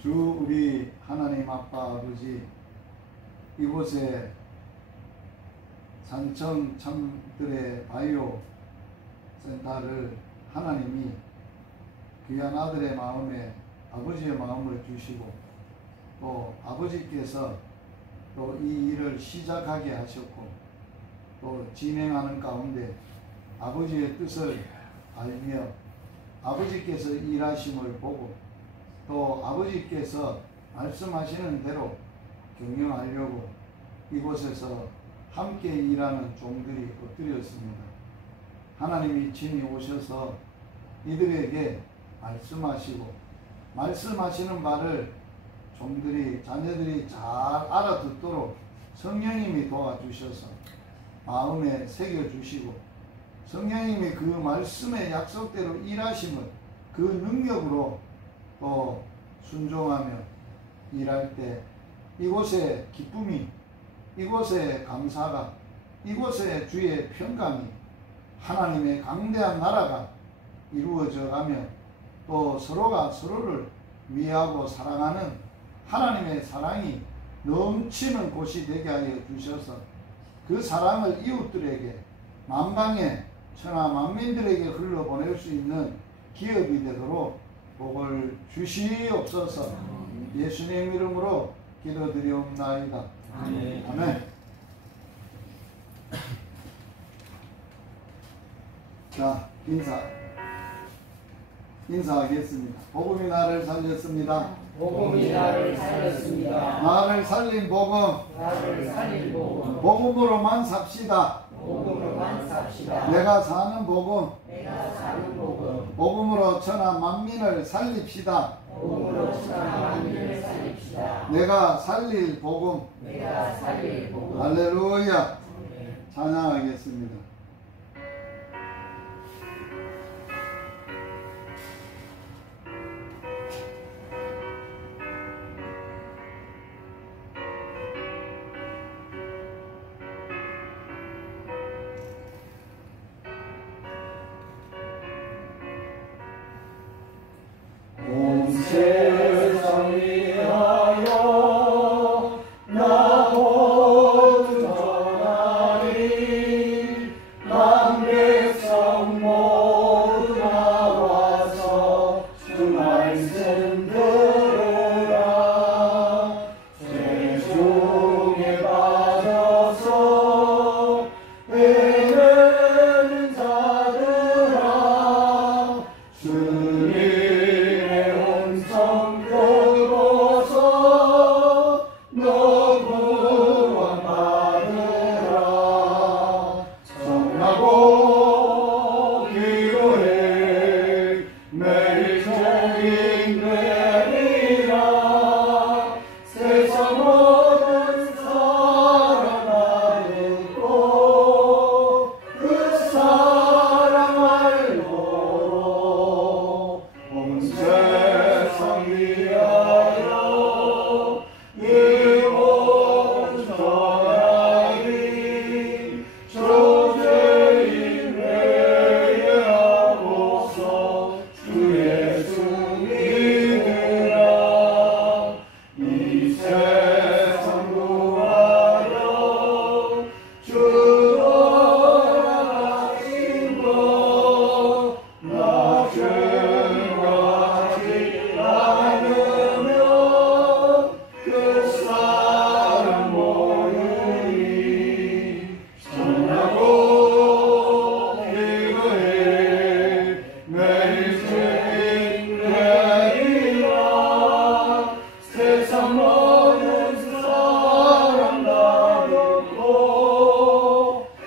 주 우리 하나님 아빠 아버지, 이곳에 산청 참들의 바이오 센터를 하나님이 귀한 아들의 마음에 아버지의 마음을 주시고 또 아버지께서 또 이 일을 시작하게 하셨고 또 진행하는 가운데 아버지의 뜻을 알며 아버지께서 일하심을 보고 또 아버지께서 말씀하시는 대로 경영하려고 이곳에서 함께 일하는 종들이 엎드렸습니다. 하나님이 친히 오셔서 이들에게 말씀하시고 말씀하시는 바를 종들이 자녀들이 잘 알아듣도록 성령님이 도와주셔서 마음에 새겨주시고 성령님이 그 말씀의 약속대로 일하심을 그 능력으로 또 순종하며 일할 때 이곳에 기쁨이, 이곳에 감사가, 이곳에 주의 평강이, 하나님의 강대한 나라가 이루어져 가며 또 서로가 서로를 위하고 사랑하는 하나님의 사랑이 넘치는 곳이 되게 하여 주셔서 그 사랑을 이웃들에게 만방에 천하 만민들에게 흘러보낼 수 있는 기업이 되도록 복을 주시옵소서. 예수님 이름으로 기도드리옵나이다. 아멘. 아멘. 자, 인사하겠습니다. 복음이 나를 살렸습니다. 복음이 나를 살렸습니다. 나를 살린 복음. 나를 살린 복음. 복음으로만 삽시다. 복음으로만 삽시다. 내가 사는 복음. 내가 사는 복음. 복음으로 천하 만민을 살립시다. 복음으로 천하 만민을 살립시다. 내가 살릴 복음. 내가 살릴 복음. 할렐루야. 찬양하겠습니다. 세상 위하여 나 모두 전하리. 만백성 모두 나와서 주 말씀 들으라. 죄중에 빠져서 헤매는 자들아, 주님의 음성 듣고서 너 구원 받으라. 정하고 기도해 매일 종이 되리라. 세상 모든 사랑 알고 그 사랑 알고 온 세상 위하여 이곳 전하리. 조제인 회개하고서 주 예수 믿으라. 이 세상 구하여 주 돌아가신 것 나 죄하지 않으면 그 사람 모르니. 전하고 기도해 매일 죄인 되리라. 세상 모든 사람 다 듣고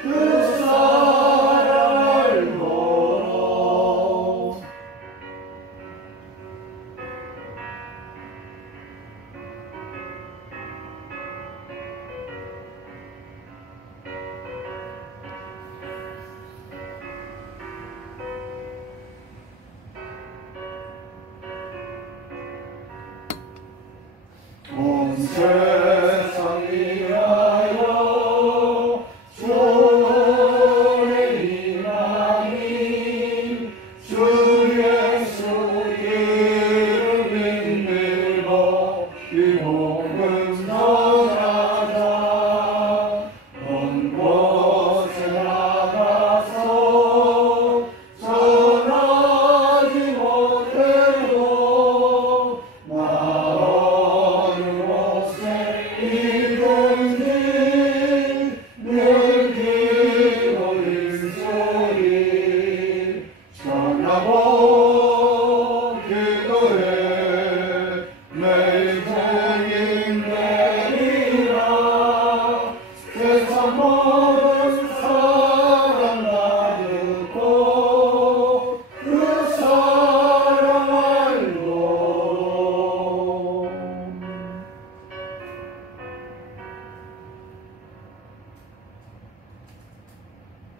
그 사랑 알고. 온 세상 위하여 주의 임하니 주 예수 이름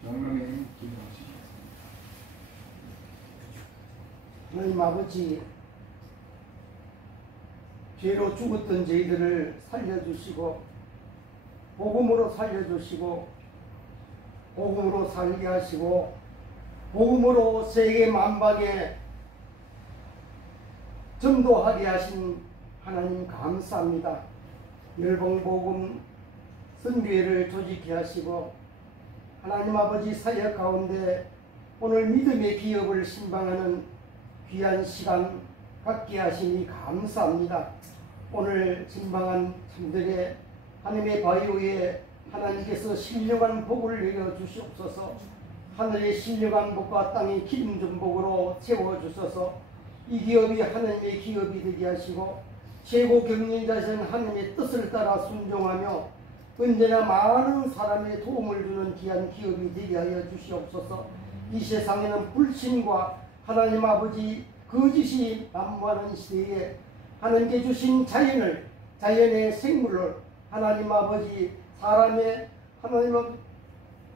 영롱히 기도하시겠습니다. 하나님 아버지, 죄로 죽었던 저희들을 살려주시고 복음으로 살려주시고 복음으로 살게 하시고 복음으로 세계 만방에 전도하게 하신 하나님 감사합니다. 열방복음 선교회를 조직해 하시고 하나님 아버지 사역 가운데 오늘 믿음의 기업을 신방하는 귀한 시간 갖게 하시니 감사합니다. 오늘 신방한 참들의 하나님의 바위에 하나님께서 신령한 복을 내려 주시옵소서. 하늘의 신령한 복과 땅의 기름 준 복으로 채워주셔서 이 기업이 하나님의 기업이 되게 하시고 최고 경영자신 하나님의 뜻을 따라 순종하며 언제나 많은 사람의 도움을 주는 귀한 기업이 되게 하여 주시옵소서. 이 세상에는 불신과 하나님 아버지 거짓이 난무하는 시대에 하나님께 주신 자연의 생물을 하나님 아버지 사람의 하나님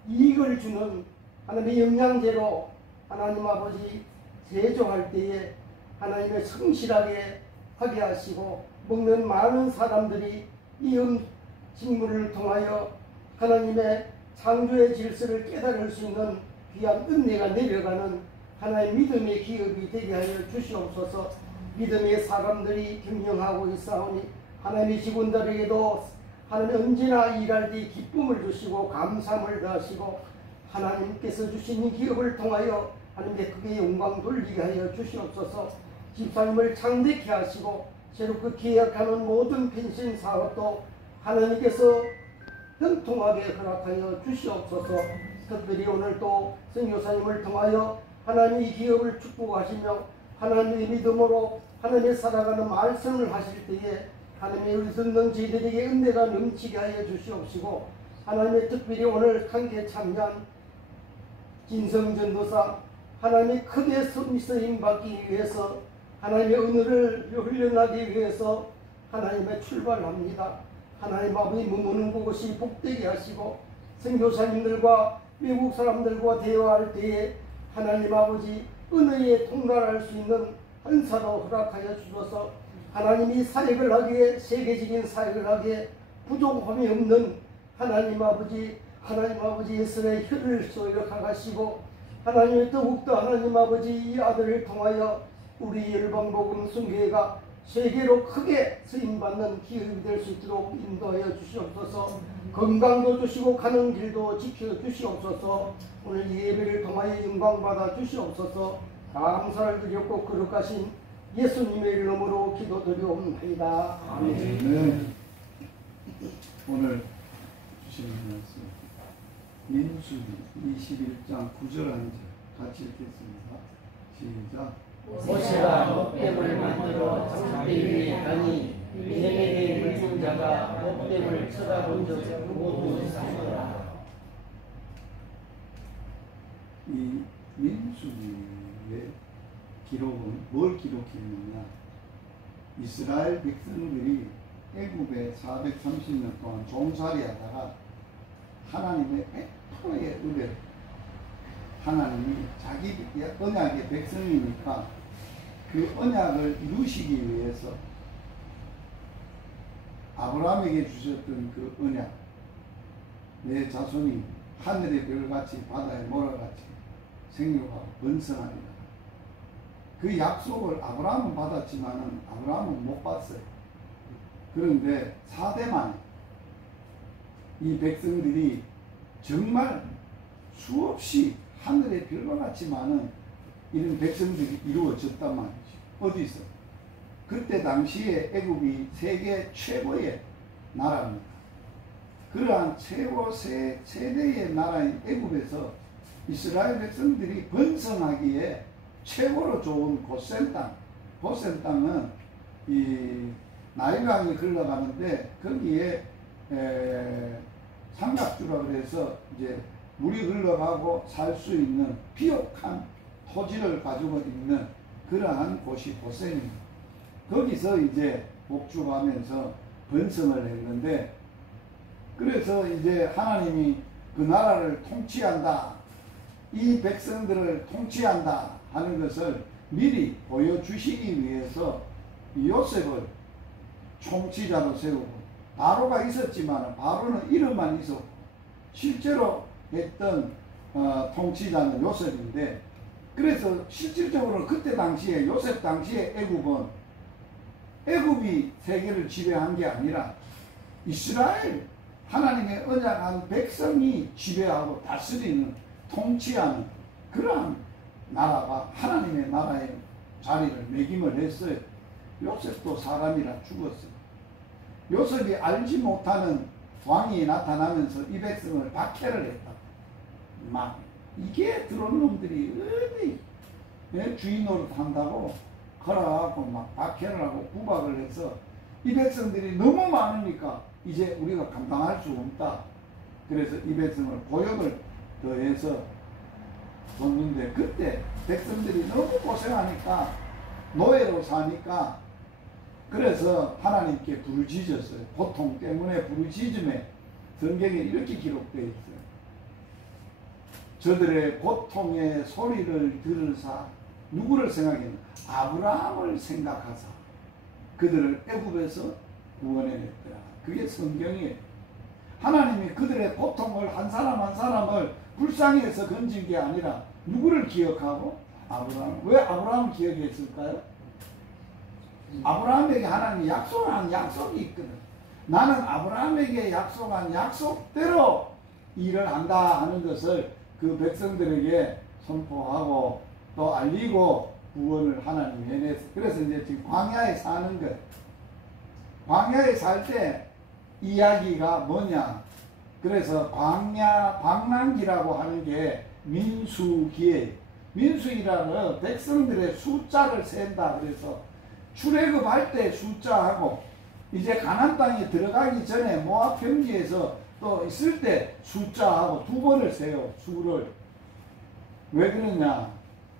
이익을 주는 하나님의 영양제로 하나님 아버지 제조할 때에 하나님의 성실하게 하게 하시고 먹는 많은 사람들이 이 음식물을 통하여 하나님의 창조의 질서를 깨달을 수 있는 귀한 은혜가 내려가는 하나의 믿음의 기업이 되게 하여 주시옵소서. 믿음의 사람들이 경영하고 있사오니 하나님의 직원들에게도 하나님 언제나 일할 때 기쁨을 주시고 감사함을 더하시고 하나님께서 주신 이 기업을 통하여 하나님께 크게 영광 돌리게 하여 주시옵소서. 집사님을 창대케 하시고 새롭게 계약하는 모든 펜션 사업도 하나님께서 형통하게 허락하여 주시옵소서. 특별히 오늘 또 선교사님을 통하여 하나님의 기업을 축복하시며 하나님의 믿음으로 하나님의 살아가는 말씀을 하실 때에 하나님의 우리 듣는 저희들에게 은혜가 넘치게 하여 주시옵시고 하나님의 특별히 오늘 함께 참여한 진성전도사 하나님의 크게 쓰임 받기 위해서 하나님의 은혜를 훈련하기 위해서 하나님의 출발합니다. 하나님 아버지 머무는 곳이 복되게 하시고 선교사님들과 외국 사람들과 대화할 때에 하나님 아버지 은혜에 통달할 수 있는 은사도 허락하여 주셔서 하나님이 사역을 하기에 세계적인 사역을 하기에 부족함이 없는 하나님 아버지 예수의 혀를 쏘여가시고 하나님의 더욱더 하나님 아버지 이 아들을 통하여 우리 열방복음 선교회가 세계로 크게 쓰임받는 기업이 될 수 있도록 인도하여 주시옵소서. 건강도 주시고 가는 길도 지켜주시옵소서. 오늘 예배를 통하여 영광받아 주시옵소서. 감사를 드렸고 거룩하신 예수님의 이름으로 기도드리옵나이다. 아멘. 네. 오늘 주시는 말씀 민수기 21장 9절 한 절 같이 읽겠습니다. 시작. 모세가 목뱀을 만들어 장대 위에 가니 미행에게 물든 자가 목뱀을 쳐다본 적 모두 사더라. 이 민수기의 기록은 뭘 기록했느냐? 이스라엘 백성들이 애굽에 430년 동안 종살이하다가 하나님의 100%의 은혜, 하나님이 자기 언약의 백성이니까 그 언약을 이루시기 위해서 아브라함에게 주셨던 그 언약, 내 자손이 하늘의 별같이 바다의 모래같이 생육하고 번성하리라. 그 약속을 아브라함은 받았지만은 아브라함은 못 봤어요. 그런데 4대만 이 백성들이 정말 수없이 하늘의 별과 같이 많은 이런 백성들이 이루어졌단 말이죠. 어디서? 그때 당시에 애굽이 세계 최고의 나라입니다. 그러한 최고 세대의 나라인 애굽에서 이스라엘 백성들이 번성하기에 최고로 좋은 고센 땅은 이 나일강이 흘러가는데 거기에 삼각주라 그래서 이제 물이 흘러가고 살 수 있는 비옥한 토지를 가지고 있는 그러한 곳이 고센입니다. 거기서 이제 복주하면서 번성을 했는데, 그래서 이제 하나님이 그 나라를 통치한다 이 백성들을 통치한다 하는 것을 미리 보여주시기 위해서 요셉을 통치자로 세우고, 바로가 있었지만 바로는 이름만 있었고 실제로 했던 통치자는 요셉인데, 그래서 실질적으로 그때 당시에 요셉 당시에 애굽이 세계를 지배한 게 아니라 이스라엘 하나님의 언약한 백성이 지배하고 다스리는, 통치하는 그러한 나라가 하나님의 나라의 자리를 매김을 했어요. 요셉도 사람이라 죽었어요. 요셉이 알지 못하는 왕이 나타나면서 이 백성을 박해를 했다. 막 이게 들어온 놈들이 어디 주인 노릇 한다고 걸어가고 막 박해를 하고 구박을 해서 이 백성들이 너무 많으니까 이제 우리가 감당할 수 없다. 그래서 이 백성을 고역을 더해서 줬는데, 그때 백성들이 너무 고생하니까 노예로 사니까 그래서 하나님께 부르짖었어요. 고통 때문에 부르짖음에 성경에 이렇게 기록되어 있어요. 저들의 고통의 소리를 들으사 누구를 생각했나? 아브라함을 생각하사 그들을 애굽에서 구원해냈더라. 그게 성경이에요. 하나님이 그들의 고통을 한 사람 한 사람을 불쌍히 해서 건진 게 아니라 누구를 기억하고? 아브라함. 왜 아브라함을 기억했을까요? 아브라함에게 하나님이 약속한 약속이 있거든. 나는 아브라함에게 약속한 약속대로 일을 한다 하는 것을 그 백성들에게 선포하고 또 알리고 구원을 하나님이 해냈어요. 그래서 이제 지금 광야에 사는 거예요. 광야에 살 때 이야기가 뭐냐? 그래서 광야 방랑기라고 하는 게 민수기예요. 민수기라는 백성들의 숫자를 센다. 그래서 출애굽할 때 숫자하고 이제 가나안 땅에 들어가기 전에 모압 평지에서 또 있을 때 숫자하고 두 번을 세요. 수를. 왜 그러냐?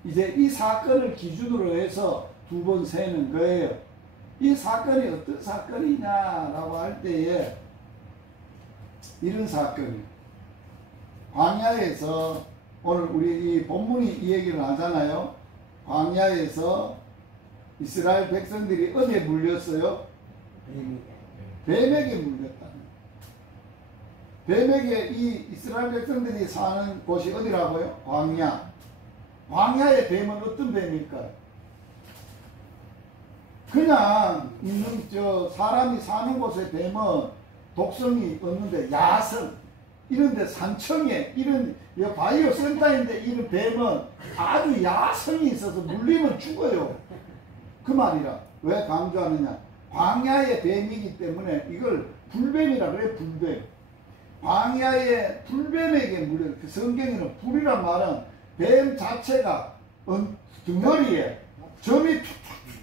이제 이 사건을 기준으로 해서 두 번 세는 거예요. 이 사건이 어떤 사건이냐라고 할 때에 이런 사건이에요. 광야에서 오늘 우리 이 본문이 이 얘기를 하잖아요. 광야에서 이스라엘 백성들이 어디에 물렸어요? 뱀에게 물렸다. 뱀에게 이 이스라엘 백성들이 사는 곳이 어디라고요? 광야. 광야의 뱀은 어떤 뱀일까요? 그냥 있는 사람이 사는 곳의 뱀은 독성이 없는데 야성, 이런데 산청에 이런 바이오 센터인데 이런 뱀은 아주 야성이 있어서 물리면 죽어요. 그 말이라. 왜 강조하느냐? 광야의 뱀이기 때문에 이걸 불뱀이라 그래. 불뱀. 광야의 불뱀에게 물려. 그 성경에는 불이란 말은 뱀 자체가 덩어리에 점이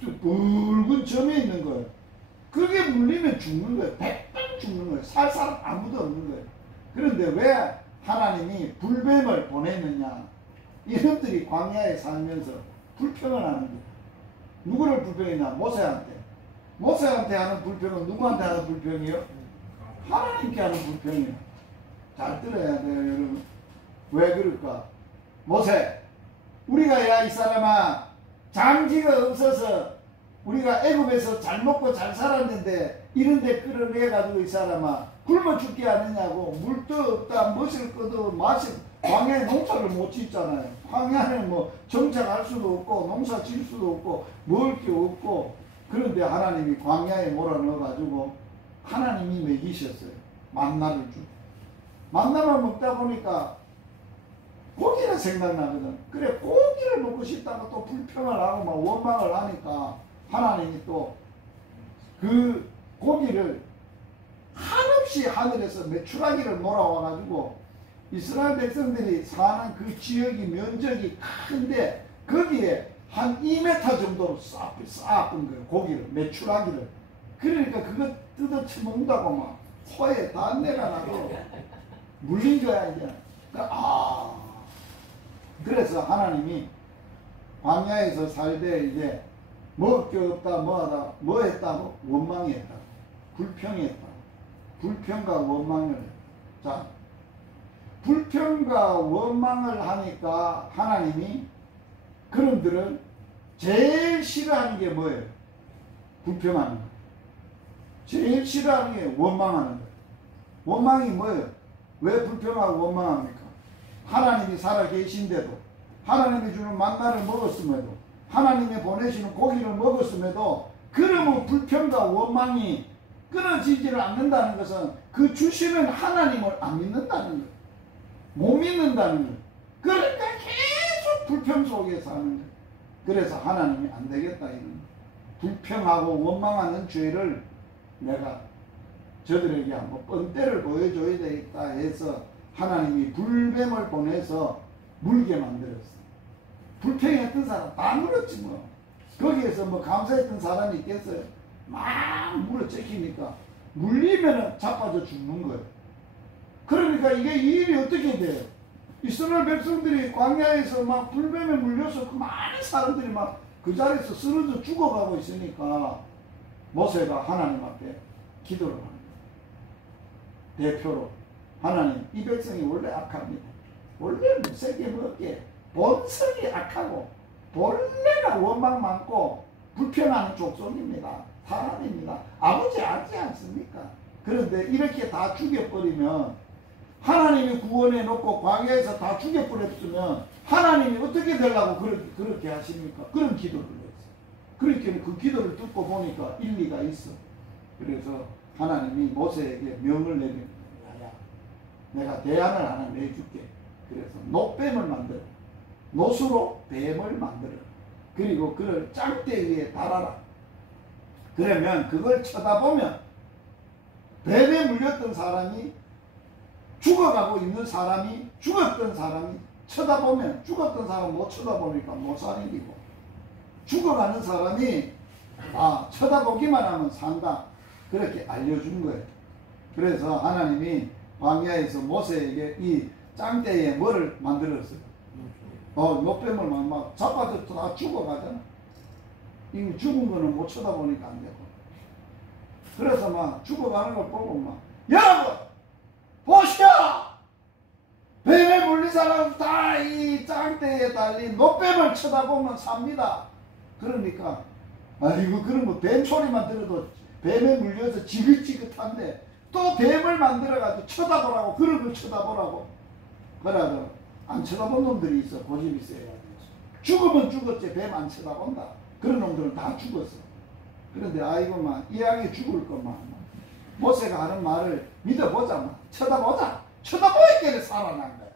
툭툭툭 붉은 점이 있는 거예요. 그게 물리면 죽는 거예요. 백번 죽는 거예요. 살 사람 아무도 없는 거예요. 그런데 왜 하나님이 불뱀을 보냈느냐? 이놈들이 광야에 살면서 불평을 하는 거예요. 누구를 불평했냐? 모세한테. 모세한테 하는 불평은 누구한테 하는 불평이요? 하나님께 하는 불평이에요. 잘 들어야 돼요, 여러분. 왜 그럴까? 모세, 우리가 야 이 사람아 장지가 없어서 우리가 애굽에서 잘 먹고 잘 살았는데 이런데 끌어내가지고 이 사람아 굶어 죽게 하느냐고. 물도 없다, 마실 것도 마실, 광야에 농사를 못 짓잖아요. 광야에 뭐 정착할 수도 없고 농사 질 수도 없고 먹을 게 없고. 그런데 하나님이 광야에 몰아넣어가지고 하나님이 먹이셨어요. 만나를 주고. 만나를 먹다 보니까 고기가 생각나거든. 그래 고기를 먹고 싶다고 또 불평을 하고 막 원망을 하니까 하나님이 또 그 고기를 한없이 하늘에서 메추라기를 몰아와가지고 이스라엘 백성들이 사는 그 지역이 면적이 큰데 거기에 한 2m 정도로 쌓은 거예요. 고기를, 메추라기를. 그러니까 그거 뜯어치 먹는다고 막 코에 단내가 나고 물린 거야 이제. 그래서 하나님이 광야에서 살때 이제 먹을 게 없다, 뭐하다, 뭐 했다고? 원망했다. 불평했다. 불평과 원망을 했다. 자, 불평과 원망을 하니까 하나님이 그놈들은 제일 싫어하는 게 뭐예요? 불평하는 거. 제일 싫어하는 게 원망하는 거예요. 원망이 뭐예요? 왜 불평하고 원망합니까? 하나님이 살아 계신데도, 하나님이 주는 만나를 먹었음에도, 하나님이 보내시는 고기를 먹었음에도, 그러면 불평과 원망이 끊어지지를 않는다는 것은 그 주시는 하나님을 안 믿는다는 거예요. 못 믿는다는 거예요. 그러니까 계속 불평 속에 사는 거예요. 그래서 하나님이 안 되겠다 이런 거예요. 불평하고 원망하는 죄를 내가 저들에게 한번 뻔때를 보여줘야 되겠다 해서 하나님이 불뱀을 보내서 물게 만들었어요. 불평했던 사람 다 물었지 뭐. 거기에서 뭐 감사했던 사람이 있겠어요? 막 물어 찍히니까 물리면은 자빠져 죽는 거예요. 그러니까 이게 이 일이 어떻게 돼요? 이스라엘 백성들이 광야에서 막 불뱀에 물려서 그 많은 사람들이 막 그 자리에서 쓰러져 죽어가고 있으니까 모세가 하나님 앞에 기도를 합니다. 대표로 하나님, 이 백성이 원래 악합니다. 원래 무색에 먹게 본성이 악하고 본래가 원망 많고 불평하는 족속입니다. 사람입니다. 아버지 알지 않습니까? 그런데 이렇게 다 죽여버리면 하나님이 구원해 놓고 광야에서 다 죽여버렸으면 하나님이 어떻게 되려고 그렇게 하십니까? 그런 기도를 했어요. 그렇게 그 기도를 듣고 보니까 일리가 있어. 그래서 하나님이 모세에게 명을 내립니다. 야, 내가 대안을 하나 내줄게. 그래서 노뱀을 만들어. 노수로 뱀을 만들어. 그리고 그걸 짱대 위에 달아라. 그러면 그걸 쳐다보면 뱀에 물렸던 사람이 죽어가고 있는 사람이 죽었던 사람이 쳐다보면 죽었던 사람 못 쳐다보니까 못 사는 기고 죽어가는 사람이 쳐다보기만 하면 산다. 그렇게 알려준 거예요. 그래서 하나님이 광야에서 모세에게 이 짱대에 뭐를 만들었어요? 노뱀을 막 잡아도 다 죽어가잖아. 이미 죽은 거는 못 쳐다보니까 안 되고. 그래서 막 죽어가는 걸 보고 막, 여러분! 보시오! 뱀에 물린 사람 다 이 짱대에 달린 노뱀을 쳐다보면 삽니다. 그러니까, 아이고, 그런 거 뱀 소리만 들어도 뱀에 물려서 지긋지긋한데, 또 뱀을 만들어가지고 쳐다보라고, 그런 걸 쳐다보라고. 그래도 안 쳐다본 놈들이 있어. 고집이 세요. 죽으면 죽었지, 뱀 안 쳐다본다. 그런 놈들은 다 죽었어. 그런데 아이고만 이왕에 죽을 것만 모세가 하는 말을 믿어보자. 쳐다보자. 쳐다보이길래 살아난 거야.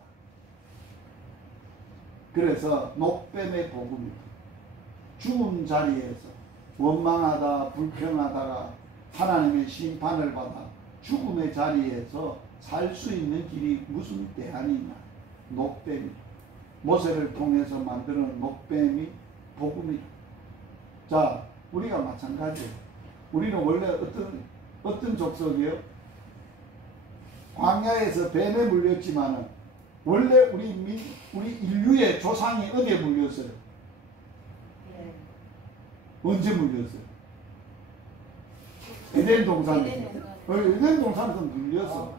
그래서 녹뱀의 복음이다. 죽음 자리에서 원망하다 불평하다가 하나님의 심판을 받아 죽음의 자리에서 살 수 있는 길이 무슨 대안이냐. 녹뱀이 모세를 통해서 만드는 녹뱀이 복음이다. 자, 우리가 마찬가지예요. 우리는 원래 어떤 족속이에요? 광야에서 뱀에 물렸지만은 원래 우리 인류의 조상이 어디에 물렸어요? 언제 물렸어요? 에덴 동산에서. 에덴 동산에서 물렸어.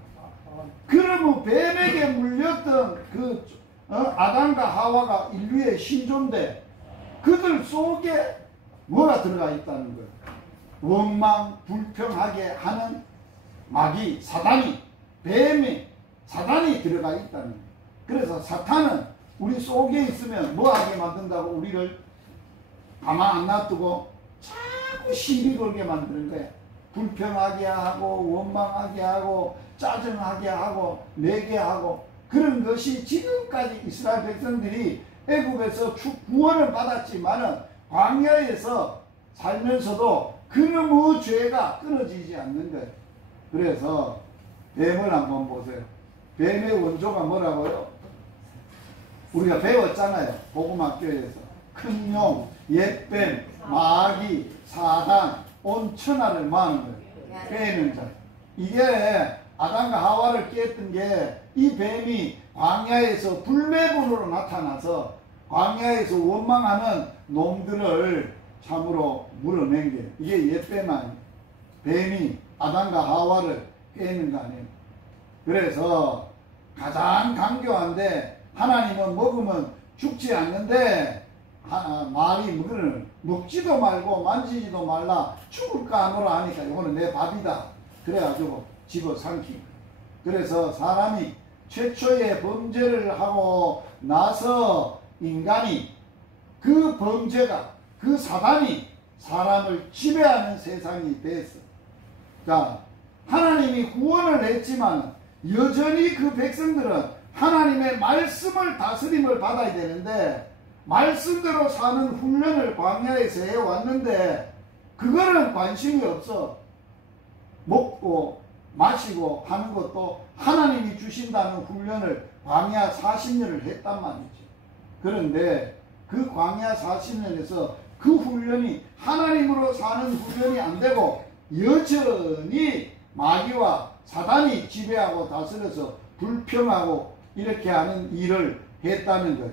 그러면 뱀에게 물렸던 아담과 하와가 인류의 신조인데 그들 속에 뭐가 들어가 있다는 거예요? 원망, 불평하게 하는 마귀, 사단이, 뱀이, 사단이 들어가 있다는 거예요. 그래서 사탄은 우리 속에 있으면 뭐 하게 만든다고 우리를 가만 안 놔두고 자꾸 시비 걸게 만드는 거예요. 불평하게 하고, 원망하게 하고, 짜증하게 하고, 내게 하고, 그런 것이 지금까지 이스라엘 백성들이 애굽에서 구원을 받았지만은 광야에서 살면서도 그놈의 죄가 끊어지지 않는 거예요. 그래서 뱀을 한번 보세요. 뱀의 원조가 뭐라고요? 우리가 배웠잖아요. 복음학교에서. 큰 용, 옛뱀, 마귀, 사단, 온 천하를 뭐하는 거예요? 빼는 자. 이게 아담과 하와를 깼던 게 이 뱀이 광야에서 불매분으로 나타나서 광야에서 원망하는 놈들을 참으로 물어낸 게 이게 옛뱀 아니에요. 뱀이 아담과 하와를 깨는 거 아니에요. 그래서 가장 강교한데 하나님은 먹으면 죽지 않는데 말이 뭐를 먹지도 말고 만지지도 말라 죽을까 하노라 하니까 이거는 내 밥이다 그래가지고 집어삼킨 거예요. 그래서 사람이 최초의 범죄를 하고 나서 인간이 그 범죄가 그 사단이 사람을 지배하는 세상이 됐어. 그러니까 하나님이 구원을 했지만 여전히 그 백성들은 하나님의 말씀을 다스림을 받아야 되는데 말씀대로 사는 훈련을 광야에서 해왔는데 그거는 관심이 없어. 먹고 마시고 하는 것도 하나님이 주신다는 훈련을 광야 40년을 했단 말이지. 그런데 그 광야 40년에서 그 훈련이 하나님으로 사는 훈련이 안 되고 여전히 마귀와 사단이 지배하고 다스려서 불평하고 이렇게 하는 일을 했다는 거예요.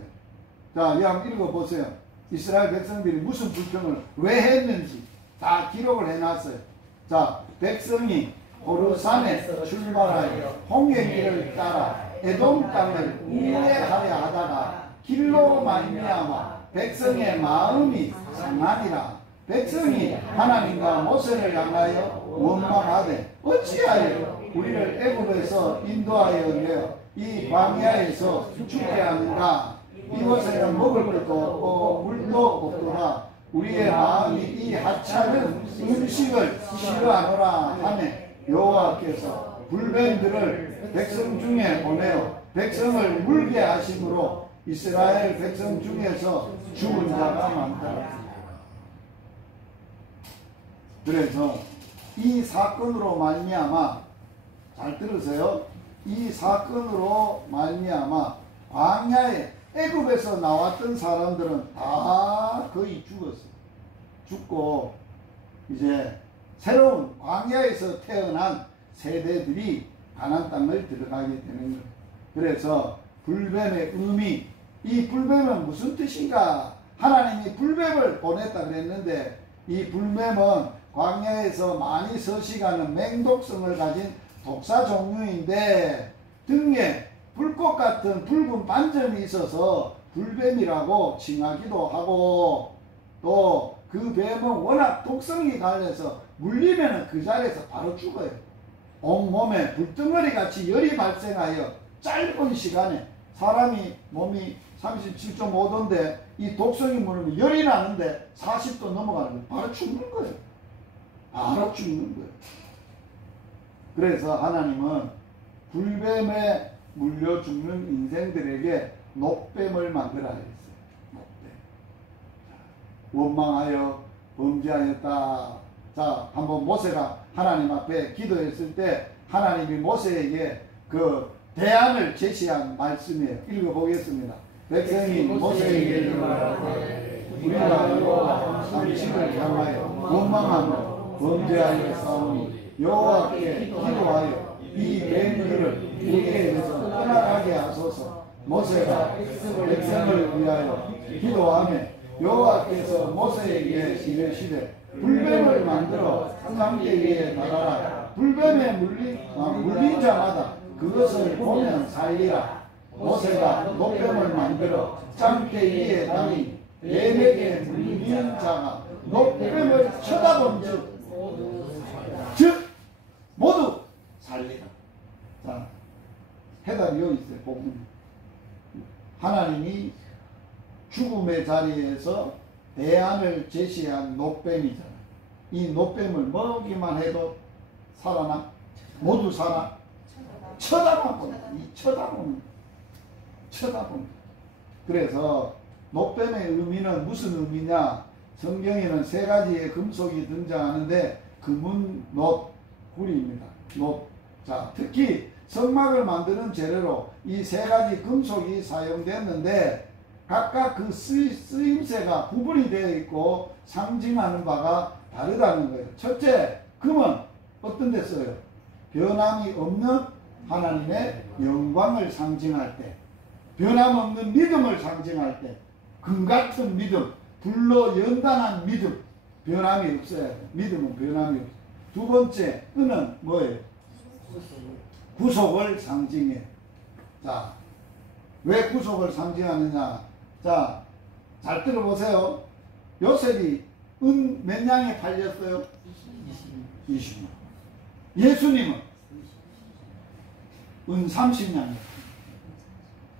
자, 여기 한번 읽어보세요. 이스라엘 백성들이 무슨 불평을 왜 했는지 다 기록을 해놨어요. 자, 백성이 호르산에 출발하여 홍해길을 따라 에돔 땅을 우회하려 하다가 길로 말미암아 백성의 마음이 상하니라. 백성이 하나님과 모세를 향하여 원망하되 어찌하여 우리를 애굽에서 인도하여 내어 이 광야에서 죽게 하는가. 이곳에는 먹을 것도 없고 물도 없도다. 우리의 마음이 이 하찮은 음식을 싫어하노라 하네. 여호와께서 불뱀들을 백성 중에 보내어 백성을 물게 하심으로 이스라엘 백성 중에서 죽은 자가 많다. 그래서 이 사건으로 말미암아 잘 들으세요. 이 사건으로 말미암아 광야에 애굽에서 나왔던 사람들은 다 거의 죽었어요. 죽고 이제 새로운 광야에서 태어난 세대들이 가나안 땅을 들어가게 되는 거예요. 그래서 불뱀의 의미, 이 불뱀은 무슨 뜻인가? 하나님이 불뱀을 보냈다 그랬는데 이 불뱀은 광야에서 많이 서식하는 맹독성을 가진 독사 종류인데 등에 불꽃 같은 붉은 반점이 있어서 불뱀이라고 칭하기도 하고 또 그 뱀은 워낙 독성이 강해서 물리면 그 자리에서 바로 죽어요. 온몸에 불덩어리 같이 열이 발생하여 짧은 시간에 사람이 몸이 37.5도인데 이 독성이 물으면 열이 나는데 40도 넘어가는 거예요. 바로 죽는 거예요. 바로 죽는 거예요. 그래서 하나님은 불뱀에 물려 죽는 인생들에게 녹뱀을 만들어야 했어요. 녹뱀. 원망하여 범죄하였다. 자, 한번 모세가 하나님 앞에 기도했을 때 하나님이 모세에게 그 대안을 제시한 말씀이에요. 읽어보겠습니다. 백성이 모세에게 이르되 우리가 여호와 당신을 향하여 원망하며 범죄하여 싸우니 여호와께 기도하여 이 뱀들을 우리에게서 떠나가게 하소서. 모세가 백성을 위하여 기도하며 여호와께서 모세에게 이르시되 불뱀을 만들어 쌍대 위에 달아라. 불뱀에 물린 자마다 그것을 보면 살리라. 모세가 녹뱀을 만들어 쌍대 위에 달이 뱀에게 물린 자가 녹뱀을 쳐다본즉 모두 살리라. 자, 해답이 여기 있어요. 보면 하나님이 죽음의 자리에서 대안을 제시한 녹뱀이잖아. 이 녹뱀을 먹기만 해도 살아나? 모두 살아? 쳐다보는 쳐다보는. 그래서 녹뱀의 의미는 무슨 의미냐? 성경에는 세 가지의 금속이 등장하는데 금은 놋, 구리입니다. 놋. 자, 특히 성막을 만드는 재료로 이 세 가지 금속이 사용됐는데 각각 그 쓰임새가 구분이 되어 있고 상징하는 바가 다르다는 거예요. 첫째, 금은 어떤 데 써요? 변함이 없는 하나님의 영광을 상징할 때, 변함없는 믿음을 상징할 때, 금같은 믿음, 불로 연단한 믿음, 변함이 없어야 돼. 믿음은 변함이 없어. 두 번째, 은은 뭐예요? 구속을 상징해. 자, 왜 구속을 상징하느냐? 자, 잘 들어보세요. 요셉이 은 몇 냥에 팔렸어요? 20냥. 예수님은 은 30냥이에요.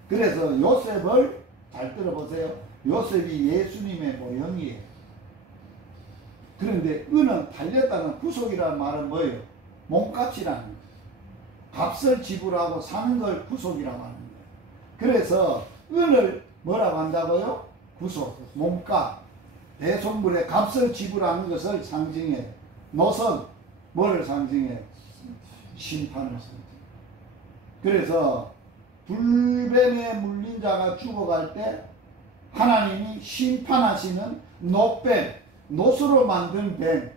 그래서 요셉을 잘 들어보세요. 요셉이 예수님의 모형이에요. 그런데 은은 팔렸다는 구속이라는 말은 뭐예요? 몸값이라는 거예요. 값을 지불하고 사는 걸 구속이라고 하는 거예요. 그래서 은을 뭐라고 한다고요? 구속, 몸값, 대속물의 값을 지불하는 것을 상징해요. 노선, 뭐를 상징해요? 심판을 상징해요. 그래서 불뱀에 물린 자가 죽어갈 때 하나님이 심판하시는 노뱀, 노수로 만든 뱀,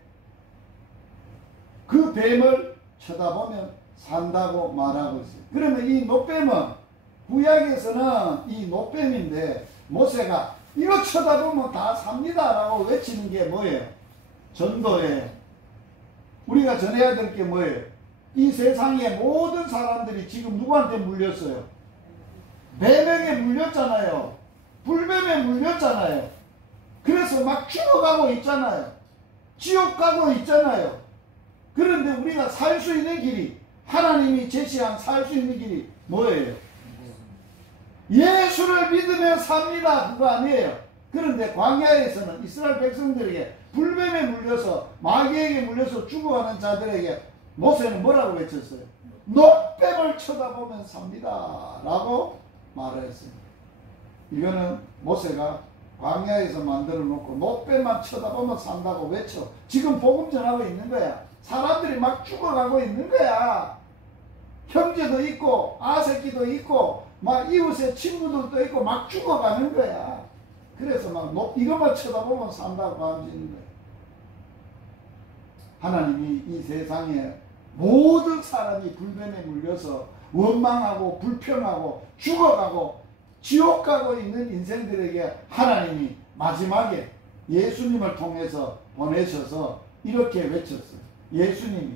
그 뱀을 쳐다보면 산다고 말하고 있어요. 그러면 이 노뱀은 구약에서는 이 노뱀인데 모세가 이거 쳐다보면 다 삽니다 라고 외치는 게 뭐예요? 전도예요. 우리가 전해야 될 게 뭐예요? 이 세상의 모든 사람들이 지금 누구한테 물렸어요? 뱀에게 물렸잖아요. 불뱀에 물렸잖아요. 그래서 막 죽어가고 있잖아요. 지옥 가고 있잖아요. 그런데 우리가 살 수 있는 길이, 하나님이 제시한 살 수 있는 길이 뭐예요? 예수를 믿으며 삽니다. 그거 아니에요. 그런데 광야에서는 이스라엘 백성들에게 불뱀에 물려서 마귀에게 물려서 죽어가는 자들에게 모세는 뭐라고 외쳤어요? 노뱀을 쳐다보면 삽니다 라고 말을 했습니다. 이거는 모세가 광야에서 만들어 놓고 노뱀만 쳐다보면 산다고 외쳐. 지금 복음 전하고 있는 거야. 사람들이 막 죽어가고 있는 거야. 형제도 있고 아새끼도 있고 막 이웃의 친구들도 있고 막 죽어가는 거야. 그래서 막 이것만 쳐다보면 산다고 하시는 거야. 하나님이 이 세상에 모든 사람이 불뱀에 물려서 원망하고 불평하고 죽어가고 지옥 가고 있는 인생들에게 하나님이 마지막에 예수님을 통해서 보내셔서 이렇게 외쳤어요. 예수님이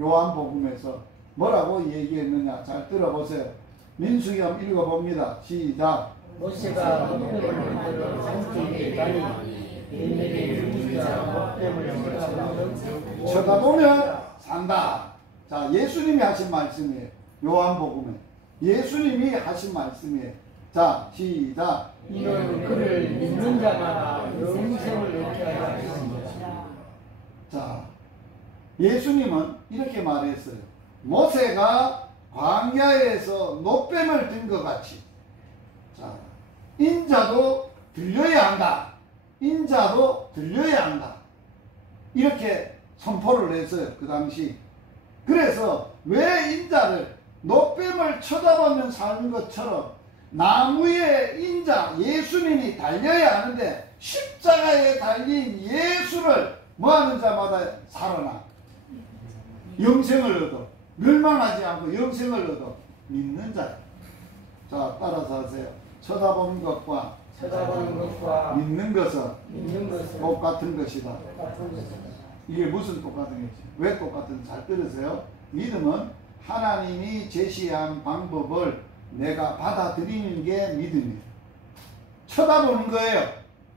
요한복음에서 뭐라고 얘기했느냐? 잘 들어보세요. 민수기 한번 읽어봅니다. 시작. 모세가 목뱀을 만들어 산속에 가니 뱀에게 물린 자 목뱀을 쳐다보면 산다. 자, 예수님이 하신 말씀이에요. 요한복음에 예수님이 하신 말씀이에요. 자, 시작. 이는 그를 믿는 자마다 영생을 얻게 하려 하십니다. 자, 예수님은 이렇게 말했어요. 모세가 광야에서 노뱀을 든 것 같이, 자, 인자도 들려야 한다. 인자도 들려야 한다. 이렇게 선포를 했어요. 그 당시. 그래서 왜 인자를 노뱀을 쳐다보면 사는 것처럼 나무에 인자 예수님이 달려야 하는데 십자가에 달린 예수를 뭐하는 자마다 살아나 영생을 얻어. 멸망하지 않고 영생을 얻어. 믿는 자. 자, 따라서 하세요. 쳐다보는 것과 믿는 것은 똑같은 것이다. 이게 무슨 똑같은 것이지? 왜 똑같은지 잘 들으세요. 믿음은 하나님이 제시한 방법을 내가 받아들이는 게 믿음이에요. 쳐다보는 거예요.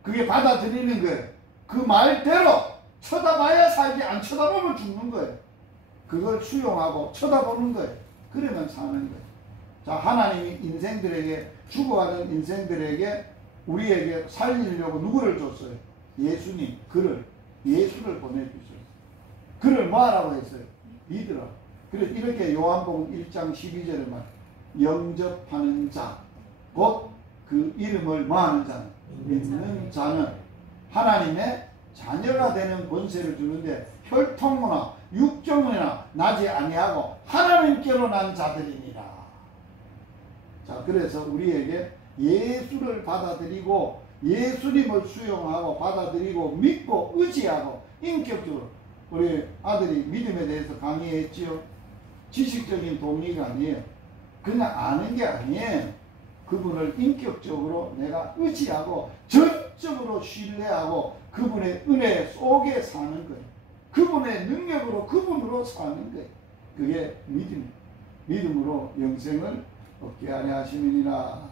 그게 받아들이는 거예요. 그 말대로 쳐다봐야 살지, 안 쳐다보면 죽는 거예요. 그걸 수용하고 쳐다보는 거예요. 그러면 사는 거예요. 자, 하나님이 인생들에게, 죽어가는 인생들에게, 우리에게 살리려고 누구를 줬어요? 예수님, 예수를 보내주셨어요. 그를 뭐하라고 했어요? 믿으라. 그래서 이렇게 요한복음 1장 12절에 말, 영접하는 자, 곧 그 이름을 뭐하는 자는? 믿는 자는 하나님의 자녀가 되는 권세를 주는데 혈통이나 육정이나 나지 아니하고 하나님께로 난 자들이니라. 자, 그래서 우리에게 예수를 받아들이고 예수님을 수용하고 받아들이고 믿고 의지하고 인격적으로, 우리 아들이 믿음에 대해서 강의했지요. 지식적인 동의가 아니에요. 그냥 아는 게 아니에요. 그분을 인격적으로 내가 의지하고 전적으로 신뢰하고 그분의 은혜 속에 사는 거예요. 그분의 능력으로, 그분으로 사는 거예요. 그게 믿음이에요. 믿음으로 영생을 얻게 하려 하심이니라.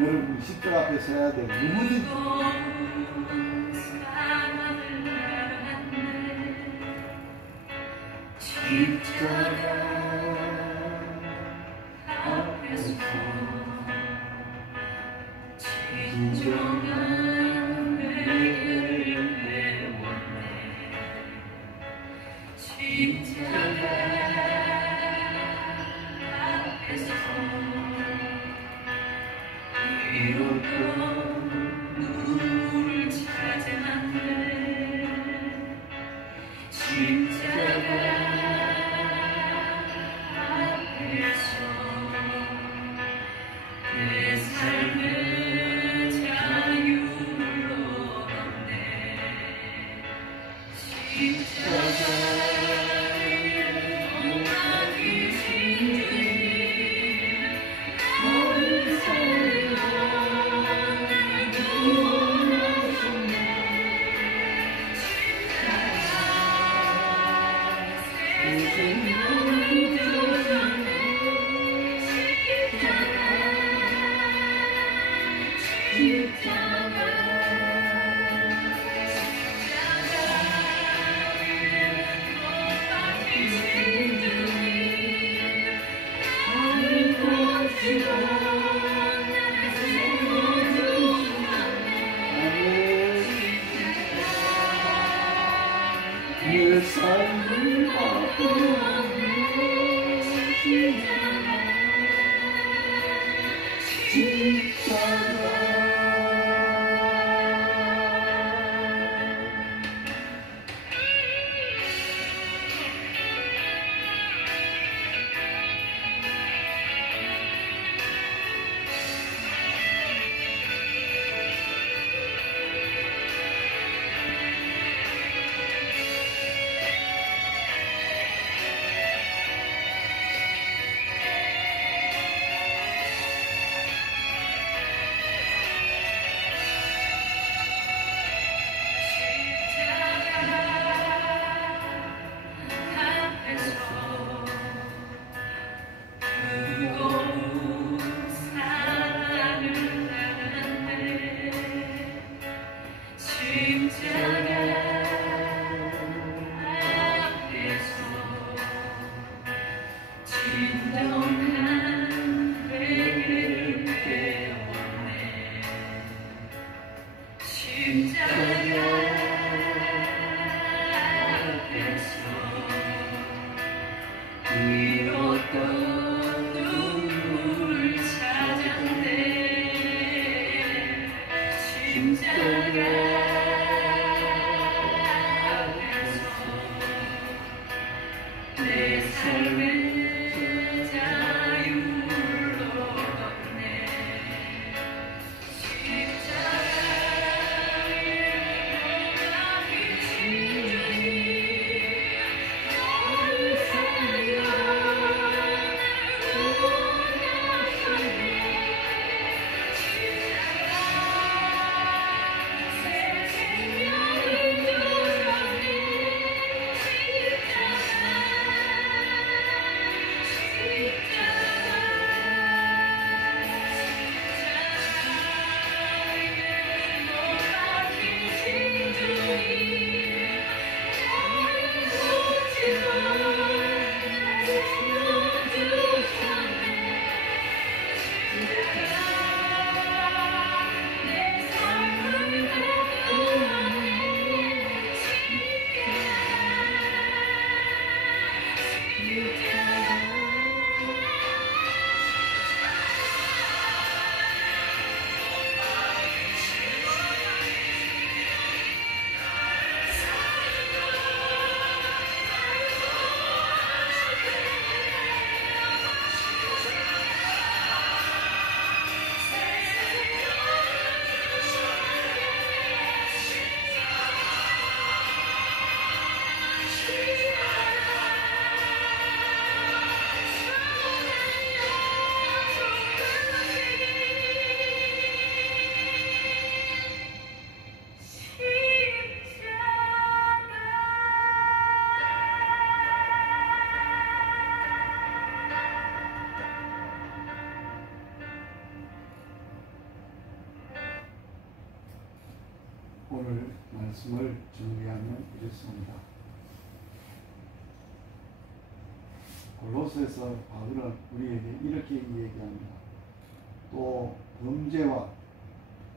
여러분 십자가 앞에 서야 돼. 누구든지 십자가 앞에서 진정한 내게를 배웠네. 십자가 앞에서 이뤘던 누구를 찾았네. 십자가 앞에서 내 삶의 자유를 얻었네. 십자가의 못하기 힘든 너를 살려 나를 구원하셨네. 내 생명을 주셨네. 내 삶을 바꾸었네. 십자가 말씀을 정리하면 이렇습니다. 골로새서 바울은 우리에게 이렇게 이야기합니다. 또 범죄와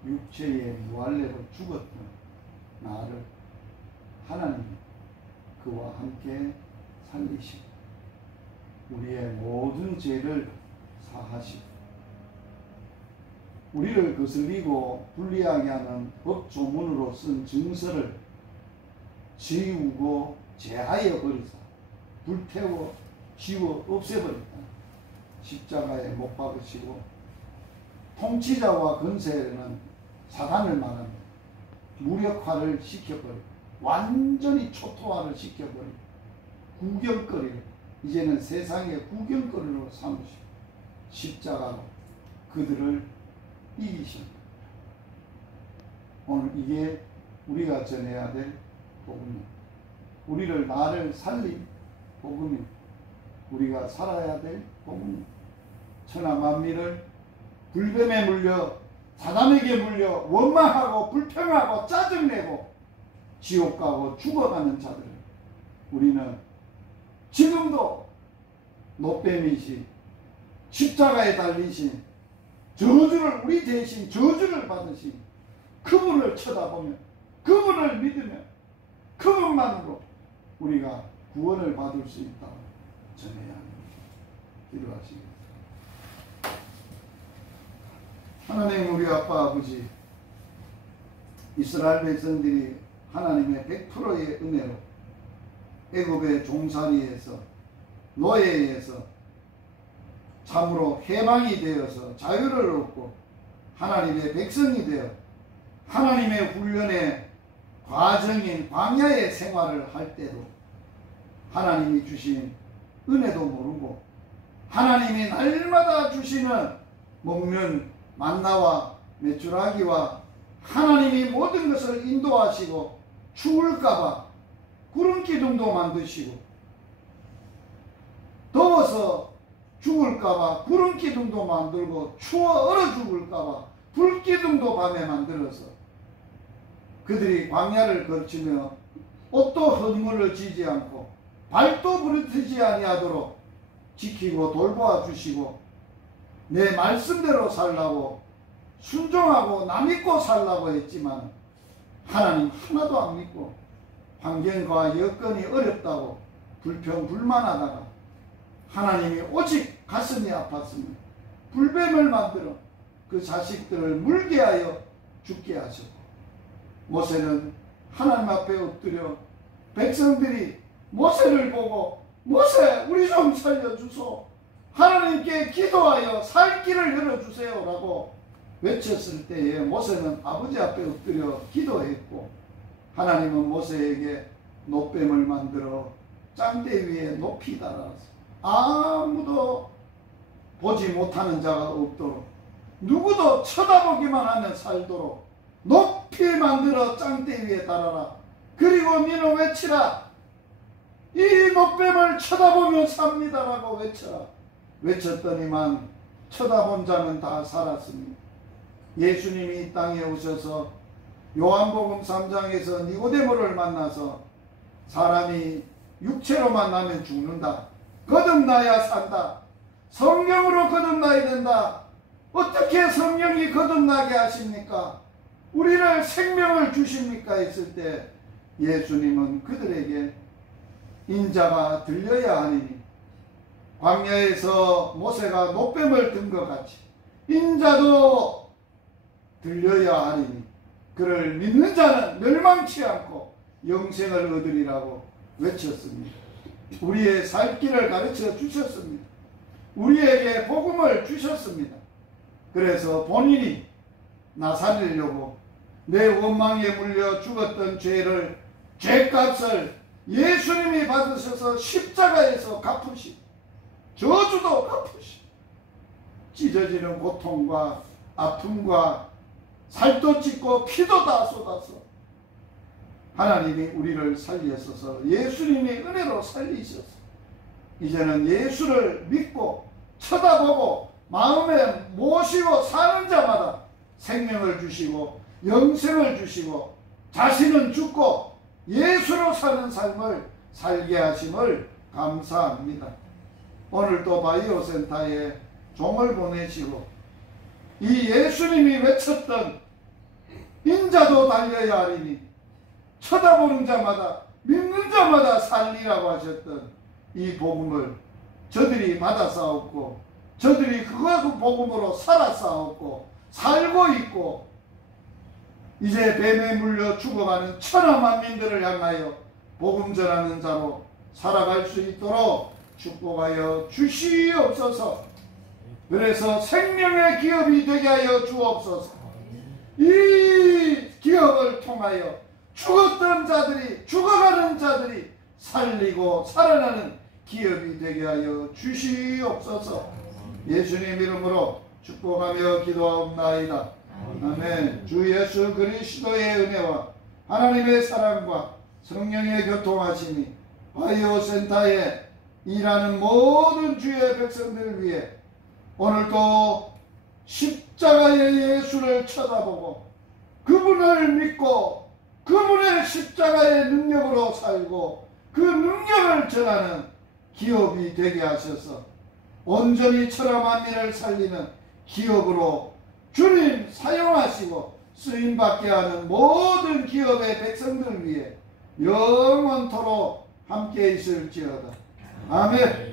육체의 무할례로 죽었던 나를 하나님이 그와 함께 살리시고 우리의 모든 죄를 사하시고 우리를 거슬리고 불리하게 하는 법조문으로 쓴 증서를 지우고 제하여 버리사 불태워 지워 없애버렸다. 십자가에 못 박으시고 통치자와 권세는 사단을 말합니다. 무력화를 시켜버리고 완전히 초토화를 시켜버리고 구경거리를 이제는 세상의 구경거리로 삼으시고 십자가로 그들을 이기십니다. 오늘 이게 우리가 전해야 될 복음입니다. 우리를 나를 살린 복음입니다. 우리가 살아야 될 복음입니다. 천하 만민을 불뱀에 물려 사단에게 물려 원망하고 불평하고 짜증내고 지옥 가고 죽어가는 자들을 우리는 지금도 노뱀이시 십자가에 달리신 저주를 우리 대신 저주를 받으신 그분을 쳐다보며 그분을 믿으며 그분만으로 우리가 구원을 받을 수 있다고 전해야 합니다. 기도하시겠습니다. 하나님 우리 아빠 아버지 이스라엘 백성들이 하나님의 100%의 은혜로 애굽의 종살이에서 노예에서 참으로 해방이 되어서 자유를 얻고 하나님의 백성이 되어 하나님의 훈련의 과정인 광야의 생활을 할 때도 하나님이 주신 은혜도 모르고 하나님이 날마다 주시는 먹는 만나와 메추라기와 하나님이 모든 것을 인도하시고 추울까봐 구름 기둥도 만드시고 더워서 죽을까봐 구름 기둥도 만들고 추워 얼어 죽을까봐 불 기둥도 밤에 만들어서 그들이 광야를 거치며 옷도 허물을 지지 않고 발도 부르트지 아니하도록 지키고 돌보아 주시고 내 말씀대로 살라고 순종하고 나 믿고 살라고 했지만 하나님 하나도 안 믿고 환경과 여건이 어렵다고 불평불만하다가 하나님이 오직 가슴이 아팠습니다. 불뱀을 만들어 그 자식들을 물게 하여 죽게 하셨고 모세는 하나님 앞에 엎드려 백성들이 모세를 보고 모세 우리 좀 살려주소 하나님께 기도하여 살 길을 열어주세요 라고 외쳤을 때에 모세는 아버지 앞에 엎드려 기도했고 하나님은 모세에게 노뱀을 만들어 짱대 위에 높이 달아서 아무도 보지 못하는 자가 없도록 누구도 쳐다보기만 하면 살도록 높이 만들어 짱대 위에 달아라. 그리고 너는 외치라. 이 노뱀을 쳐다보며 삽니다라고 외쳐라. 외쳤더니만 쳐다본 자는 다 살았습니다. 예수님이 이 땅에 오셔서 요한복음 3장에서 니고데모를 만나서 사람이 육체로 만나면 죽는다. 거듭나야 산다. 성령으로 거듭나야 된다. 어떻게 성령이 거듭나게 하십니까? 우리를 생명을 주십니까? 했을 때 예수님은 그들에게 인자가 들려야 하니니 광야에서 모세가 노뱀을 든 것 같이 인자도 들려야 하리니 그를 믿는 자는 멸망치 않고 영생을 얻으리라고 외쳤습니다. 우리의 살 길을 가르쳐 주셨습니다. 우리에게 복음을 주셨습니다. 그래서 본인이 나 살리려고 내 원망에 물려 죽었던 죄를 죄값을 예수님이 받으셔서 십자가에서 갚으시고 저주도 갚으시고 찢어지는 고통과 아픔과 살도 찢고 피도 다 쏟아서 하나님이 우리를 살리셔서 예수님이 은혜로 살리셔서 이제는 예수를 믿고 쳐다보고 마음에 모시고 사는 자마다 생명을 주시고 영생을 주시고 자신은 죽고 예수로 사는 삶을 살게 하심을 감사합니다. 오늘 또 바이오센터에 종을 보내시고 이 예수님이 외쳤던 인자도 달려야 하리니 쳐다보는 자마다 믿는 자마다 살리라고 하셨던 이 복음을 저들이 받아싸웠고 저들이 그 복음으로 살아싸웠고 살고 있고 이제 뱀에 물려 죽어가는 천하만민들을 향하여 복음 전하는 자로 살아갈 수 있도록 축복하여 주시옵소서. 그래서 생명의 기업이 되게 하여 주옵소서. 이 기업을 통하여 죽었던 자들이 죽어가는 자들이 살리고 살아나는 기업이 되게 하여 주시옵소서. 예수님 이름으로 축복하며 기도하옵나이다. 아멘. 주 예수 그리스도의 은혜와 하나님의 사랑과 성령의 교통하심이 바이오센터에 일하는 모든 주의 백성들을 위해 오늘도 십자가의 예수를 쳐다보고 그분을 믿고 그분의 십자가의 능력으로 살고 그 능력을 전하는 기업이 되게 하셔서 온전히 천하만민을 살리는 기업으로 주님 사용하시고 쓰임받게 하는 모든 기업의 백성들을 위해 영원토록 함께 있을지어다. 아멘.